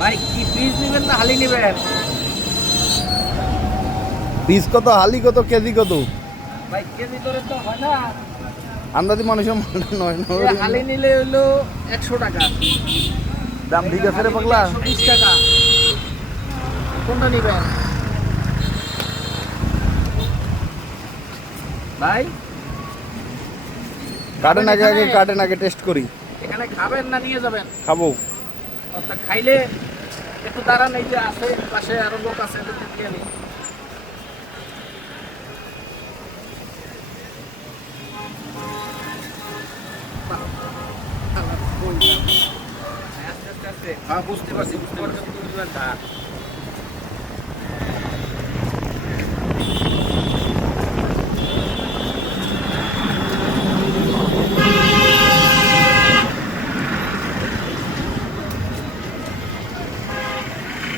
ভাই কি পিস নেবেন না হালি নেবেন? পিস কত, হালি কত, কেজি কত? ভাই কেজি ধরে তো হয় না। আন্দাজি মানুষের মালটা নয় না। এই হালি নিলে হলো 100 টাকা। দাম ঠিক আছে রে পাগলা। 120 টাকা। কোনটা নেবেন ভাই? কাটেন আগে এখানে? কাটেন আগে টেস্ট করি। এখানে খাবেন না নিয়ে যাবেন? খাবো। অর্থাৎ খাইলে একটু দাঁড়ান, এই যে আছে পাশে আরো লোক আছে, এদেরকে দিয়ে নিন। হ্যাঁ বুঝতে পারছি, বুঝতে পারছি।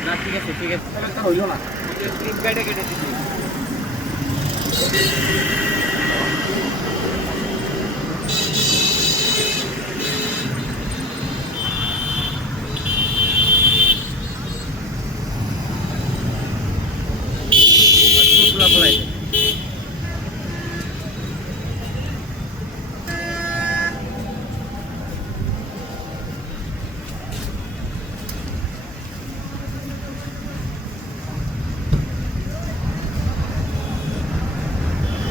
না ঠিক আছে, ঠিক আছে, একটা হইলো না। ক্লিপ গাইডে কেটে দিচ্ছি। ফলাই